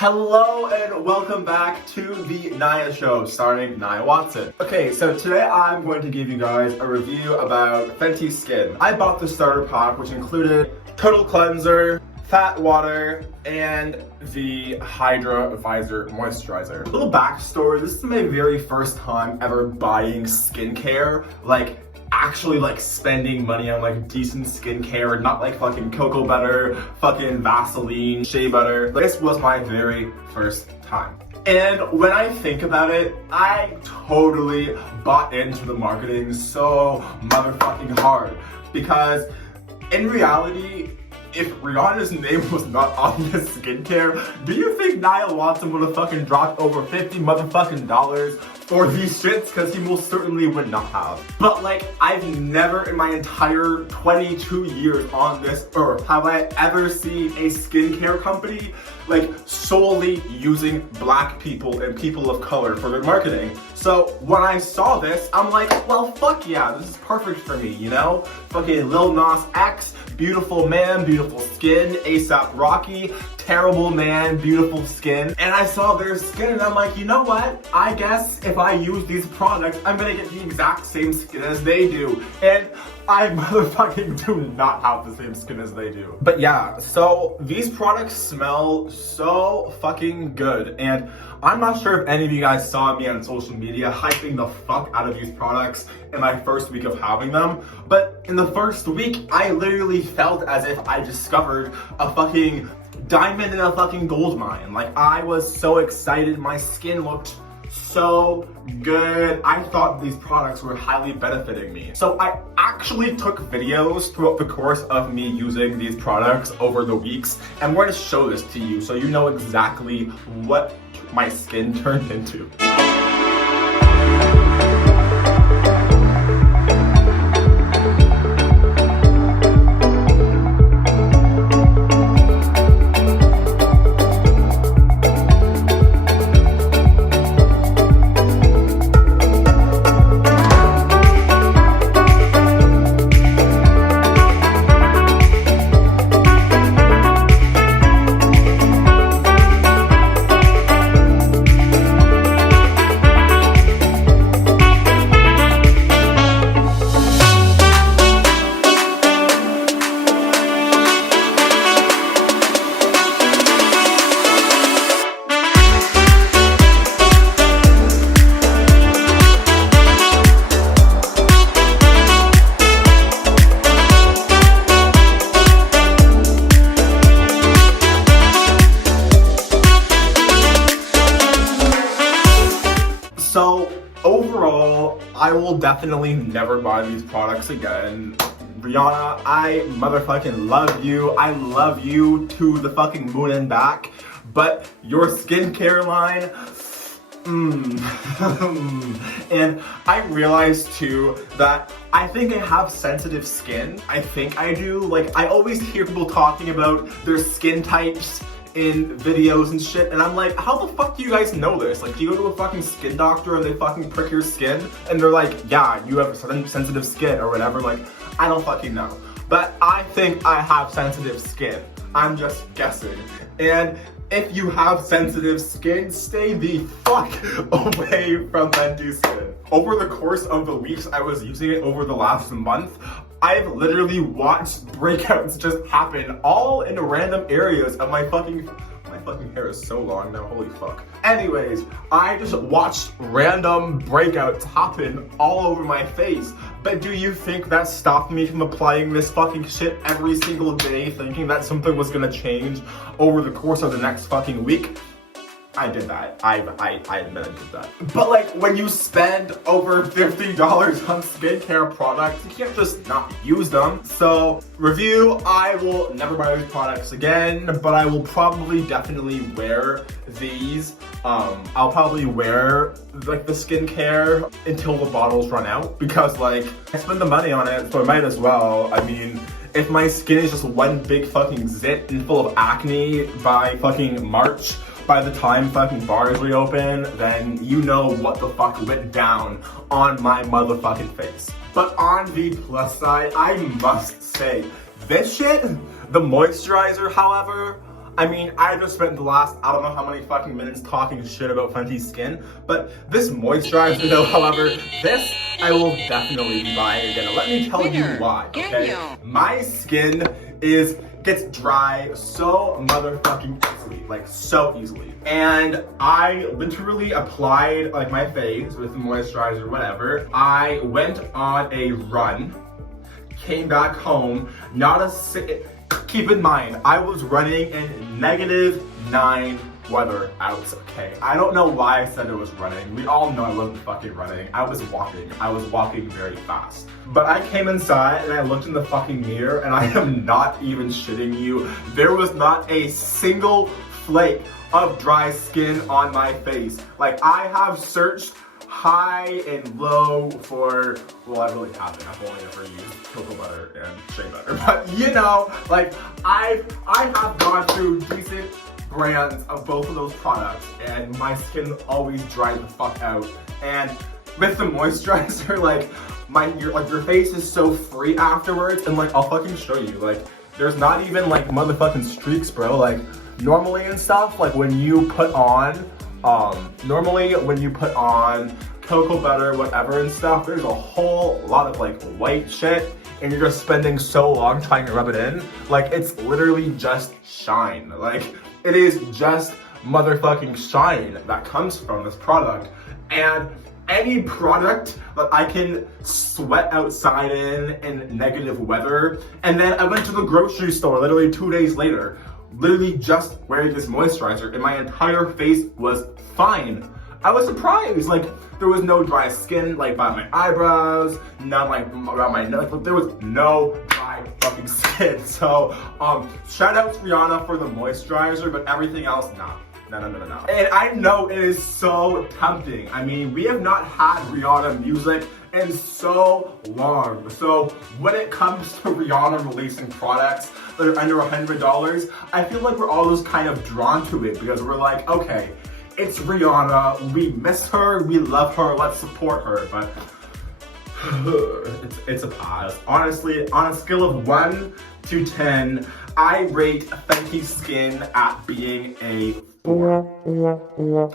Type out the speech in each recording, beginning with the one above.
Hello and welcome back to the Niyah show starring Niyah Watson. Okay, so today I'm going to give you guys a review about Fenty Skin. I bought the starter pack which included Total Cleanser, Fat Water, and the Hydra Visor Moisturizer. A little backstory, this is my very first time ever buying skincare, actually spending money on decent skincare, not fucking cocoa butter, fucking Vaseline, shea butter. This was my very first time. And when I think about it, I totally bought into the marketing so motherfucking hard. Because in reality, if Rihanna's name was not on this skincare, do you think Niyah Watson would have fucking dropped over $50 motherfucking dollars for these shits? Because he most certainly would not have. But I've never in my entire 22 years on this earth have I ever seen a skincare company solely using black people and people of color for their marketing. So when I saw this, I'm like, well, fuck yeah, this is perfect for me, you know? Fucking Lil Nas X, beautiful man, beautiful skin, A$AP Rocky, terrible man, beautiful skin. And I saw their skin and I'm like, you know what? I guess if I use these products, I'm gonna get the exact same skin as they do. And I motherfucking do not have the same skin as they do. But yeah, so these products smell so fucking good. And I'm not sure if any of you guys saw me on social media hyping the fuck out of these products in my first week of having them. But in the first week, I literally felt as if I discovered a fucking diamond in a fucking gold mine. I was so excited, my skin looked so good. I thought these products were highly benefiting me. So I actually took videos throughout the course of me using these products over the weeks, and we're gonna show this to you so you know exactly what my skin turned into. So overall, I will definitely never buy these products again. Rihanna, I motherfucking love you. I love you to the fucking moon and back. But your skincare line, And I realized too that I think I have sensitive skin. I think I do. I always hear people talking about their skin types in videos and shit, and I'm like, how the fuck do you guys know this? Do you go to a fucking skin doctor and they fucking prick your skin and they're like, yeah, you have sensitive skin or whatever? I don't fucking know. But I think I have sensitive skin. I'm just guessing. And if you have sensitive skin, stay the fuck away from Fenty Skin. Over the course of the weeks I was using it over the last month, I've literally watched breakouts just happen all in random areas of my fucking hair is so long now, holy fuck. Anyways, I just watched random breakouts happen all over my face. But do you think that stopped me from applying this fucking shit every single day, thinking that something was gonna change over the course of the next fucking week? I did that. I admit I did that. But when you spend over $50 on skincare products, you can't just not use them. So, review, I will never buy these products again, but I will probably definitely wear these. I'll probably wear the skincare until the bottles run out, because I spend the money on it, so I might as well. I mean, if my skin is just one big fucking zit and full of acne by fucking March, by the time fucking bars reopen, then you know what the fuck went down on my motherfucking face. But on the plus side, I must say, this shit, the moisturizer, however, I mean, I just spent the last, I don't know how many fucking minutes talking shit about Fenty Skin, but this moisturizer though, however, this I will definitely be buying again. Let me tell you why, okay? My skin gets dry so motherfucking easily, like so easily. And I literally applied like my face with the moisturizer, whatever. I went on a run, came back home, keep in mind, I was running in -9 weather out, okay? I don't know why I said it was running. We all know I wasn't fucking running. I was walking very fast. But I came inside and I looked in the fucking mirror and I am not even shitting you. There was not a single flake of dry skin on my face. Like, I have searched high and low for, well, I really haven't. I've only ever used cocoa butter and shea butter. But you know, like, I have gone through decent brands of both of those products and my skin always dried the fuck out. And with the moisturizer, like, your face is so free afterwards, and like, I'll fucking show you, like, there's not even like motherfucking streaks, bro. Like, normally and stuff, like when you put on cocoa butter, whatever and stuff, there's a whole lot of like white shit and you're just spending so long trying to rub it in. Like, it's literally just shine. Like, it is just motherfucking shine that comes from this product. And any product that I can sweat outside in negative weather, and then I went to the grocery store literally 2 days later, literally just wearing this moisturizer, and my entire face was fine. I was surprised, like, there was no dry skin, like, by my eyebrows, none, like, around my neck, like, there was no dry fucking skin. So, shout out to Rihanna for the moisturizer, but everything else, nah. No. And I know it is so tempting. I mean, we have not had Rihanna music in so long. So when it comes to Rihanna releasing products that are under $100, I feel like we're all just kind of drawn to it because we're like, okay, it's Rihanna, we miss her, we love her, let's support her. But it's a pause. Honestly, on a scale of 1 to 10, I rate Fenty Skin at being a 4.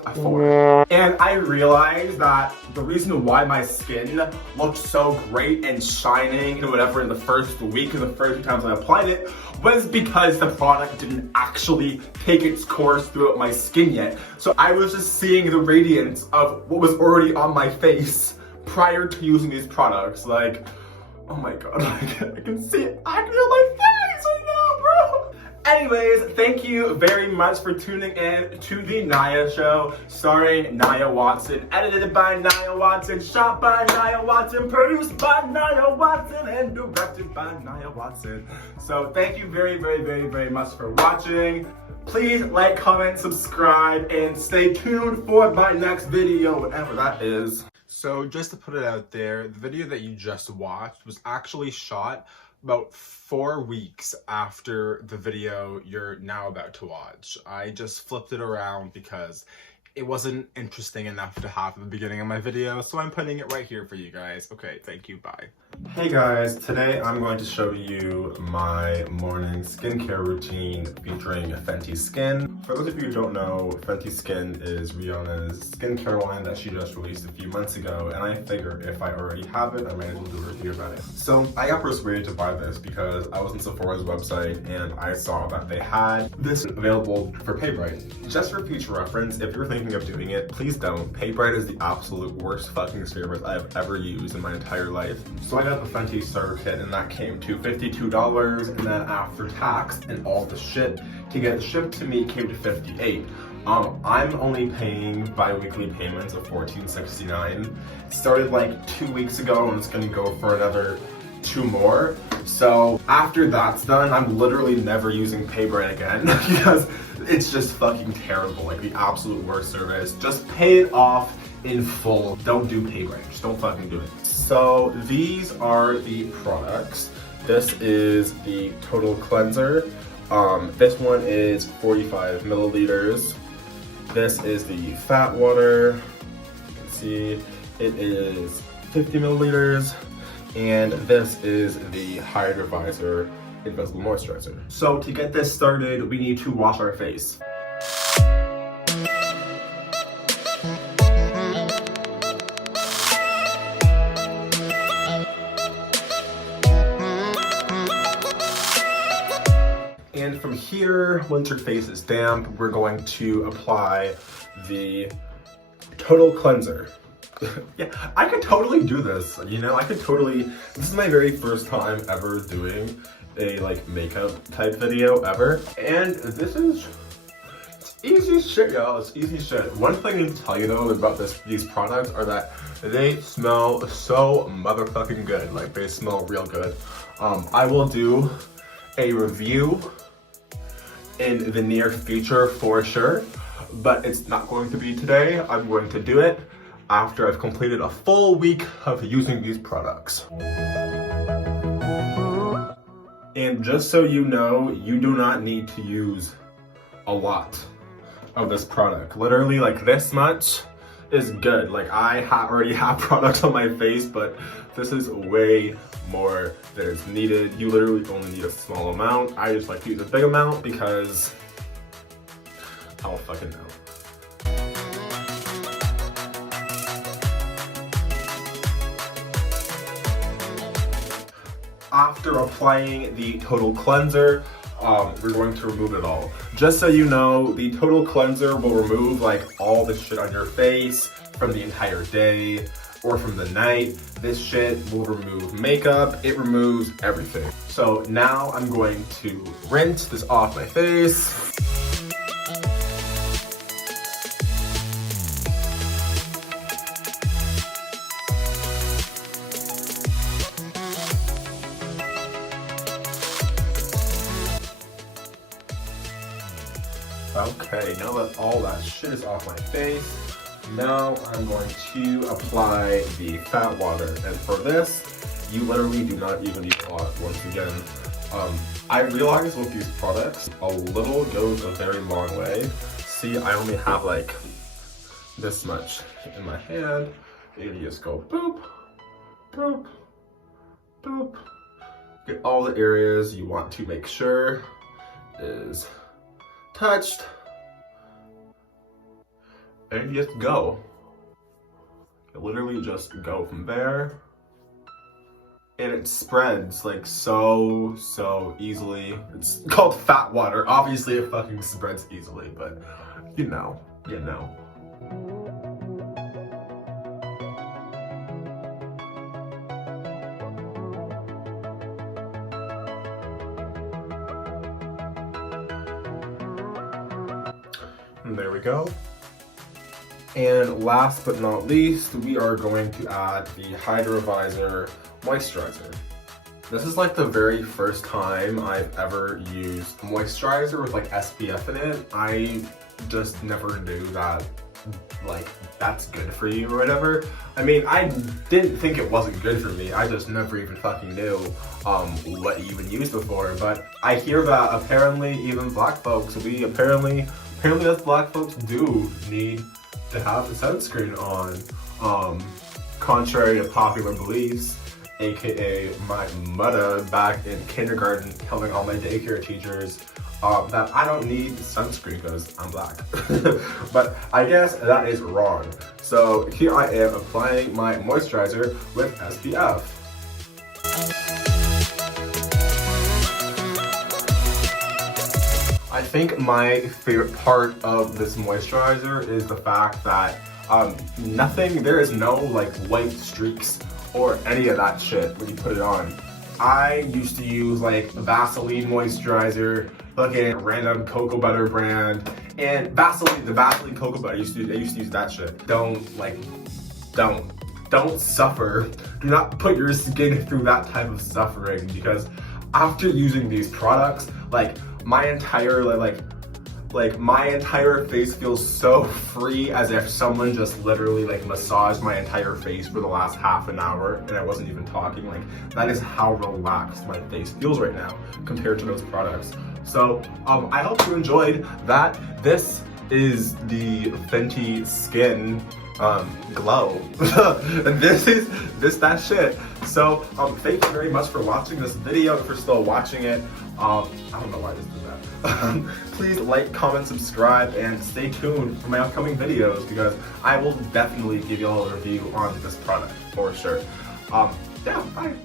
A 4. And I realized that the reason why my skin looked so great and shining and whatever in the first week and the first few times I applied it was because the product didn't actually take its course throughout my skin yet. So I was just seeing the radiance of what was already on my face prior to using these products. Like, oh my god, I can see it acting on my face right now, bro! Anyways, thank you very much for tuning in to the Niyah Show, starring Niyah Watson, edited by Niyah Watson, shot by Niyah Watson, produced by Niyah Watson, and directed by Niyah Watson. So thank you very much for watching. Please like, comment, subscribe, and stay tuned for my next video, whatever that is. So just to put it out there, the video that you just watched was actually shot about 4 weeks after the video you're now about to watch. I just flipped it around because it wasn't interesting enough to have at the beginning of my video, so I'm putting it right here for you guys. Okay, thank you, bye. Hey guys, today I'm going to show you my morning skincare routine featuring Fenty Skin. For those of you who don't know, Fenty Skin is Rihanna's skincare line that she just released a few months ago, and I figured if I already have it, I might as well do a review about it. So I got persuaded to buy this because I was on Sephora's website and I saw that they had this available for PayBright. Just for future reference, if you're thinking of doing it, please don't. PayBright is the absolute worst fucking service I've ever used in my entire life. So I got the Fenty starter kit and that came to $52, and then after tax and all the shit to get it shipped to me came to $58. I'm only paying bi-weekly payments of $14.69. It started like 2 weeks ago and it's gonna go for another 2 more. So after that's done, I'm literally never using PayBright again because it's just fucking terrible, like the absolute worst service. Just pay it off in full. Don't do PayBright, just don't fucking do it. So these are the products. This is the Total Cleanser. This one is 45 milliliters. This is the Fat Water. You can see it is 50 milliliters. And this is the Hydrovisor invisible moisturizer. So to get this started, we need to wash our face. And from here, once your face is damp, we're going to apply the Total Cleanser. Yeah, I could totally do this, you know, this is my very first time ever doing a like makeup type video ever. And this is, it's easy shit, y'all, it's easy shit. One thing I need to tell you though about these products are that they smell so motherfucking good, like they smell real good. I will do a review in the near future for sure, but it's not going to be today. I'm going to do it after I've completed a full week of using these products. And just so you know, you do not need to use a lot of this product. Literally like this much is good. Like I already have products on my face, but this is way more than is needed. You literally only need a small amount. I just like to use a big amount because I don't fucking know. After applying the Total Cleanser, we're going to remove it all. Just so you know, the Total Cleanser will remove like all the shit on your face from the entire day or from the night. This shit will remove makeup, it removes everything. So now I'm going to rinse this off my face. Okay, now that all that shit is off my face, now I'm going to apply the fat water. And for this, you literally do not even need a lot. Once again, I realize with these products, a little goes a very long way. See, I only have like this much in my hand. And you just go boop, boop, boop. Get all the areas you want to make sure is touched, and you just go. You literally just go from there, and it spreads like so easily. It's called fat water. Obviously it fucking spreads easily, but you know. And there we go. And last but not least, we are going to add the Hydro Visor Moisturizer. This is like the very first time I've ever used moisturizer with like SPF in it. I just never knew that like that's good for you or whatever. I mean, I didn't think it wasn't good for me. I just never even fucking knew what you even used before. But I hear that apparently even black folks, apparently us black folks do need to have the sunscreen on, contrary to popular beliefs, aka my mother back in kindergarten telling all my daycare teachers that I don't need sunscreen because I'm black. But I guess that is wrong. So here I am applying my moisturizer with SPF. I think my favorite part of this moisturizer is the fact that there is no like white streaks or any of that shit when you put it on. I used to use like Vaseline moisturizer, fucking random cocoa butter brand, and the Vaseline cocoa butter, I used to use that shit. Don't suffer. Do not put your skin through that type of suffering, because after using these products, like my entire face feels so free, as if someone just literally like massaged my entire face for the last half an hour and I wasn't even talking. Like, that is how relaxed my face feels right now compared to those products. So I hope you enjoyed that. This is the Fenty Skin glow. And this is that shit. So thank you very much for watching this video. If you're still watching it, I don't know why this did that. Please like, comment, subscribe, and stay tuned for my upcoming videos, because I will definitely give you all a review on this product for sure. Yeah, bye.